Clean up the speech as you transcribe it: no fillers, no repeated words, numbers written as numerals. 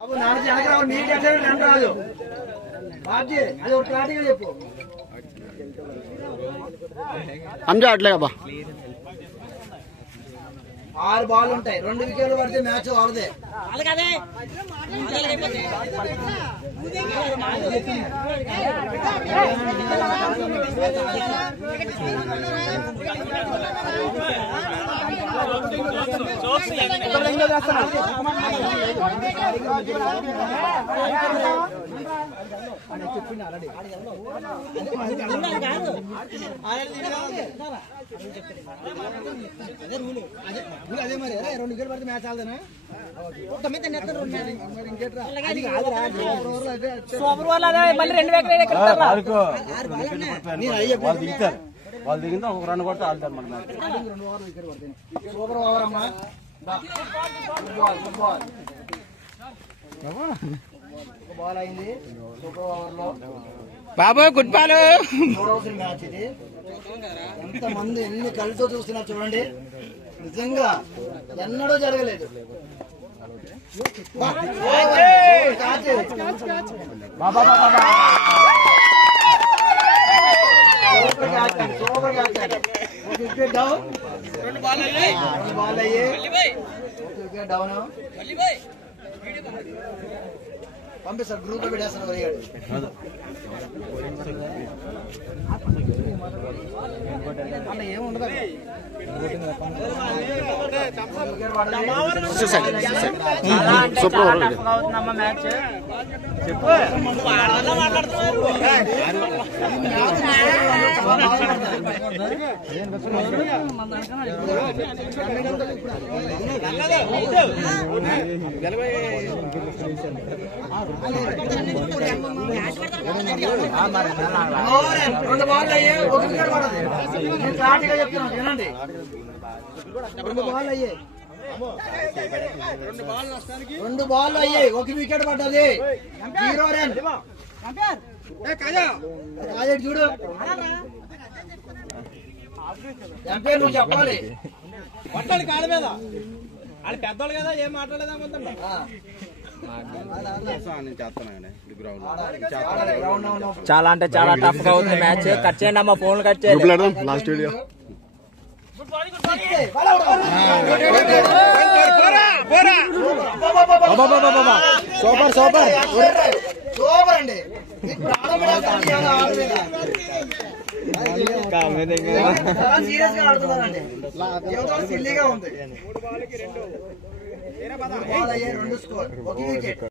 అంజా అట్లే అబ్బా 6 బాల్ ఉంటాయి 2 వికెట్లు పడితే మ్యాచ్ వాళ్ళదే. అదే మరి 2 వికెట్లు పడితే మ్యాచ్ ఆడదేనా? వాళ్ళు దిగిందా ఒక రన్ కొడితే ఆడతారు మన మ్యాచ్. సూపర్ ఓవర్ అమ్మా. బాల్ అయింది సూపర్ ఓవర్ లో బాబు. Good ball. మూడవది మ్యాచ్ ఇది. ఎంతమంది ఎన్ని కళ్ళతో చూస్తున్నా చూడండి. నిజంగా ఎన్నడూ జరగలేదు. డౌన్ పంపిస్తారు గ్రూప్ లో పెట్టేస్తారు. అలా ఏముండదు. సూపర్ మ్యాచ్ రెండు బాల్ అయ్యే ఒక వికెట్ పడదు. నేను క్లారిటీగా చెప్తున్నాను వినండి. 2 బాల్ అయ్యాయి 2 బాల్ అయ్యాయి ఒక వికెట్ పడ్డది. 0 రన్. చూడు ఎంపైర్ నువ్వు చెప్పాలి. పట్టాలి కాళ్ళ మీద. వాళ్ళు పెద్దోళ్ళు కదా ఏం మాట్లాడలేదా? చాలా అంటే చాలా టఫ్ గా ఉంది మ్యాచ్. కట్ చేయండి అమ్మా, ఫోన్ కట్ చేయండి. Last video super super super అండి. సీరియస్ గా ఆడుతున్నారండి. సిల్లీగా ఉంది. 2 స్కోర్ 1 వికెట్.